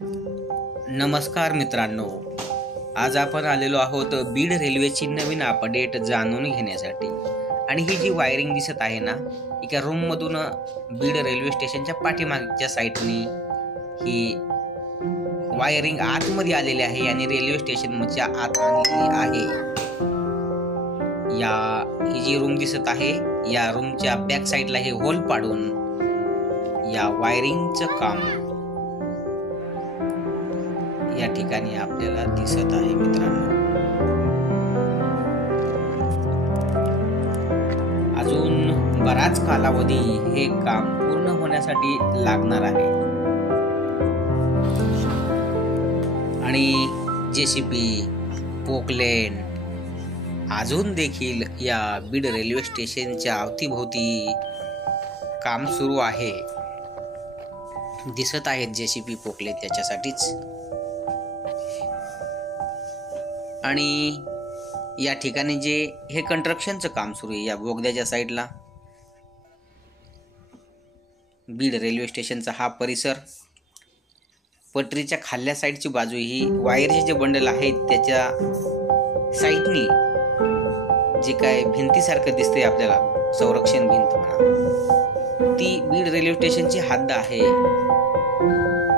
नमस्कार मित्रांनो, आज आपण आलेलो आहोत बीड रेल्वेची नवीन अपडेट जाणून घेण्यासाठी। आणि ही जी वायरिंग दिसत आहे ना, एका रूम मधून बीड रेल्वे स्टेशनच्या पाठीमागच्या साईडनी ही वायरिंग आतमध्ये आलेली आहे आणि रेल्वे स्टेशनच्या आत आणलेली आहे। ही जी रूम दिसत आहे, या रूमच्या बॅक साईडला हे होल पाडून या वायरिंगचं काम या ठिकाणी आपल्याला दिसत आहे मित्रांनो। अजून बराच कालावधी हे काम पूर्ण होण्यासाठी लागणार आहे आणि जेसीबी, पोकलेन अजून देखील या बीड रेल्वे स्टेशनच्या अवतीभोवती काम सुरू आहे। दिसत आहेत जेसीबी, पोकलेन त्याच्यासाठीच। आणि या ठिकाणी जे हे कंस्ट्रक्शनचं काम सुरू आहे या बोगद्याच्या साईडला, बीड रेल्वे स्टेशनचा हा परिसर, पटरीच्या खाल्ल्या साईडची बाजू ही वायरचे जे बंडल आहेत त्याच्या साईडनी जे काय भिंतीसारखं दिसतंय आपल्याला, संरक्षण भिंत म्हणा, ती बीड रेल्वे स्टेशनची हद्द आहे।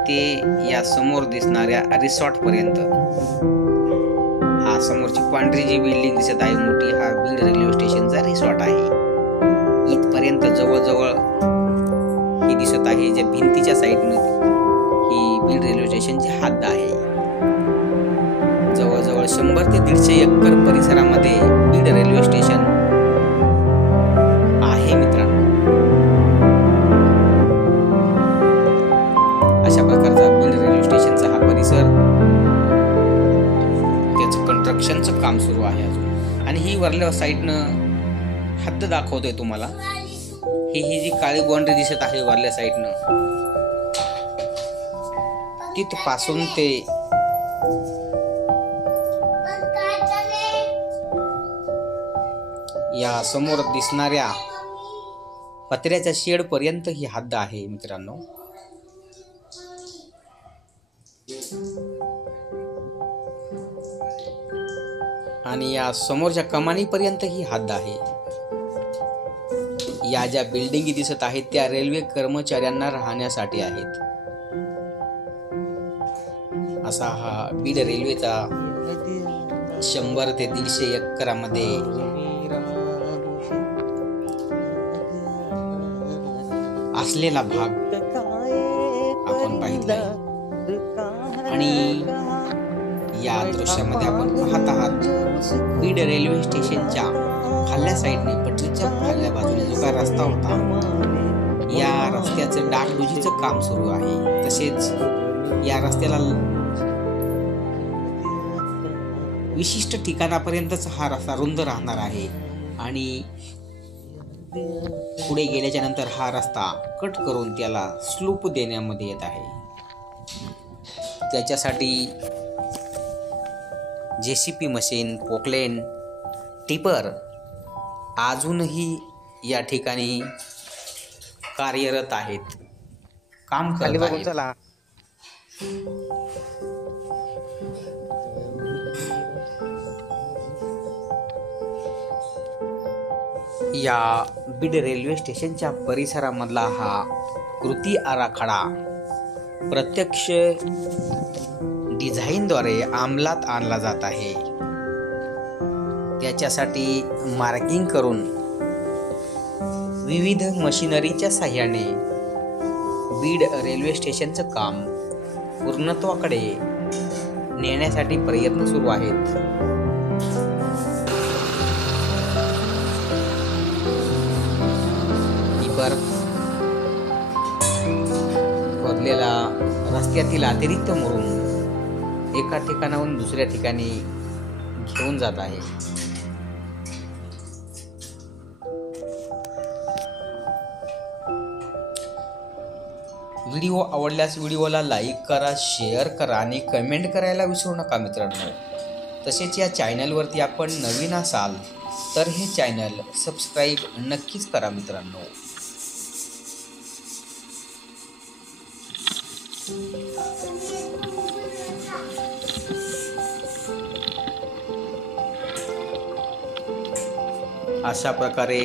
ते या समोर दिसणाऱ्या रिसॉर्ट पर्यंत, हा समोरची पांढरी जी बिल्डिंग दिसत आहे मोठी, हा बीड रेल्वे स्टेशनचा रिसॉर्ट आहे। इथपर्यंत जवळजवळ ही दिसत आहे जे भिंतीच्या साईडने ही बीड रेल्वे स्टेशनची हद्द आहे। जवळजवळ 100 ते 150 एकर परिसरामध्ये बीड रेल्वे स्टेशन आहे मित्रांनो। अशा प्रकारचा बीड रेल्वे स्टेशनचा हा परिसर, त्याचं कंस्ट्रक्शनचं काम सुरू आहे अजून। आणि ही वरल्या साईडनं हद्द दाखवतोय तुम्हाला, ही जी काळी बाउंड्री दिसत आहे वरल्या साईडनं, तिथपासून ते या समोर दिसणाऱ्या पत्र्याच्या शेड पर्यंत ही हद्द आहे मित्रांनो। आणि या समोरच्या कमानीपर्यंत ही हद्द आहे। या ज्या बिल्डिंगी दिसत आहेत त्या रेल्वे कर्मचाऱ्यांना राहण्यासाठी आहेत। असा हा बीड रेल्वेचा 100 ते 150 एकरामध्ये असलेला भाग आपण पाहिलाय। आणि या दृश्यामध्ये आपण पाहत आहात बीड रेल्वे स्टेशनच्या खाल्ल्या साईडने, पटरीच्या खाल्ल्या बाजूने जो काय रस्ता होता, या रस्त्याचं डागडुजीचं काम सुरू आहे। तसेच या रस्त्याला विशिष्ट ठिकाणापर्यंतच हा रस्ता रुंद राहणार आहे आणि पुढे गेल्याच्या नंतर हा रस्ता कट करून त्याला स्लूप देण्यामध्ये येत आहे। त्याच्यासाठी जेसीबी मशीन, पोकलेन, टिपर अजूनही या ठिकाणी कार्यरत आहेत, काम करत आहेत। या बीड रेल्वे स्टेशनच्या परिसरामधला हा कृती आराखडा प्रत्यक्ष डिझाईनद्वारे अंमलात आणला जात आहे। त्याच्यासाठी मार्किंग करून विविध मशिनरीच्या साहाय्याने बीड रेल्वे स्टेशनचं काम पूर्णत्वाकडे नेण्यासाठी प्रयत्न सुरू आहेत। खोदलेला रस्त्यातील अतिरिक्त मुरुम एका ठिकाणाहून दुसऱ्या ठिकाणी घेऊन जात आहे। व्हिडिओ आवडल्यास व्हिडिओला लाईक करा, शेअर करा आणि कमेंट करायला विसरू नका मित्रांनो। तसेच या चॅनलवरती आपण नवीन असाल तर हे चॅनल सबस्क्राईब नक्कीच करा मित्रांनो। अशा प्रकारे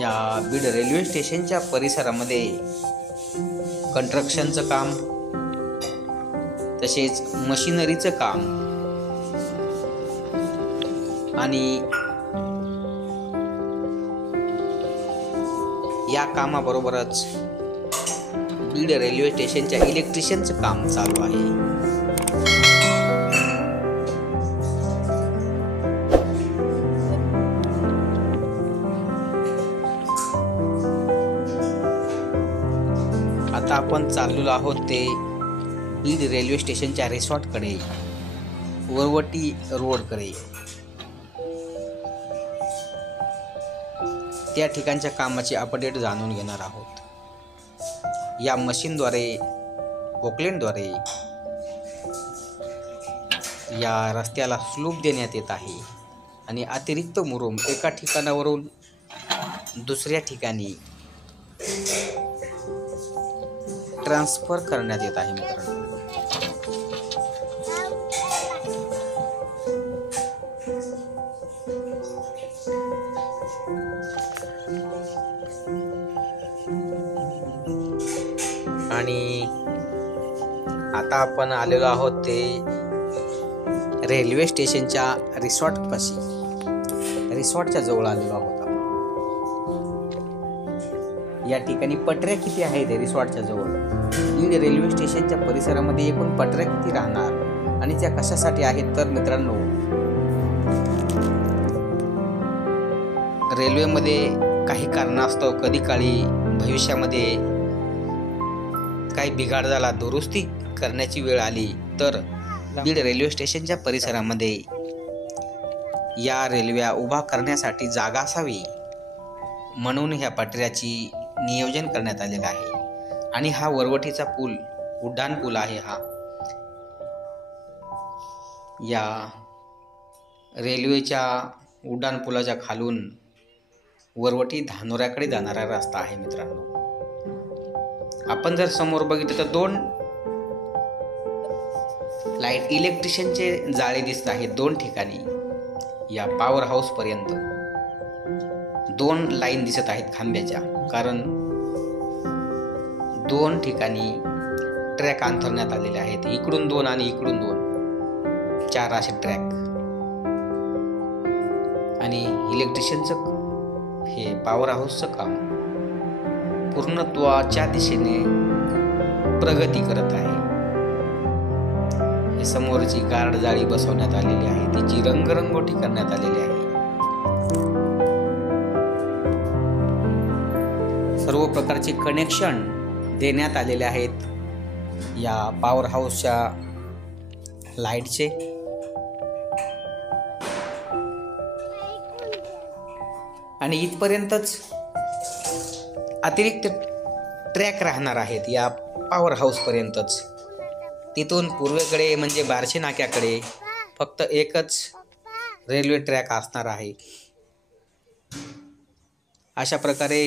या बीड रेल्वे स्टेशनच्या परिसरामध्ये कंस्ट्रक्शनचं काम तसेच मशिनरीचं काम आणि या कामाबरोबरच बीड रेल्वे स्टेशनच्या इलेक्ट्रिशियनचं काम चालू आहे. आता आपण चाललेलो आहोत ते बीड रेल्वे स्टेशनच्या रिसॉर्टकडे, वरवटी रोडकडे. त्या ठिकाणच्या कामाची अपडेट जाणून घेणार आहोत. या मशीनद्वारे, पोकलेनद्वारे या रस्त्याला स्लूप देण्यात येत आहे आणि अतिरिक्त मुरुम एका ठिकाणावरून दुसऱ्या ठिकाणी ट्रान्सफर करण्यात येत आहे मित्रांनो. आणि आता आपण आलेलो आहोत ते रेल्वे स्टेशनच्या रिसॉर्टच्या जवळ आलेलो आहोत. या ठिकाणी पटऱ्या किती आहेत रिसॉर्टच्या जवळ? बीड रेल्वे स्टेशनच्या परिसरामध्ये एकूण पटऱ्या किती राहणार आणि त्या कशासाठी आहेत? तर मित्रांनो, रेल्वेमध्ये काही कारणास्तव कधी काळी भविष्यामध्ये काही बिघाड झाला, दुरुस्ती करण्याची वेळ आली तर बीड रेल्वे स्टेशनच्या परिसरामध्ये या रेल्वे उभा करण्यासाठी जागा असावी म्हणून ह्या पटऱ्याची नियोजन करण्यात आलेलं आहे. आणि हा वरवटीचा पूल, उड्डाण पूल आहे. हा या रेल्वेच्या उड्डाण पुलाच्या खालून वरवटी धानोऱ्याकडे जाणारा रस्ता आहे मित्रांनो. आपण जर समोर बघितलं तर 2 लाईट इलेक्ट्रिशियनचे जाळे दिसत आहेत 2 ठिकाणी. या पॉवर हाऊस पर्यंत 2 लाईन दिसत आहेत खांब्याच्या, कारण 2 ठिकाणी ट्रॅक अंथरण्यात आलेले आहेत. इकडून 2 आणि इकडून 2, 4 असे ट्रॅक. आणि इलेक्ट्रिशियनचं हे पॉवर हाऊसचं काम पूर्णत्वाच्या दिशेने प्रगती करत आहे. हे समोरची गार्ड जाळी बसवण्यात आलेली आहे, तिची रंगरंगोटी करण्यात आलेली आहे. सर्व प्रकारचे कनेक्शन देण्यात आलेले आहेत या पॉवर हाऊसच्या लाईटचे. आणि इथपर्यंतच अतिरिक्त ट्रॅक राहणार आहेत या पॉवर हाऊस पर्यंतच. तिथून पूर्वेकडे म्हणजे बार्शी नाक्याकडे फक्त एकच रेल्वे ट्रॅक असणार आहे. अशा प्रकारे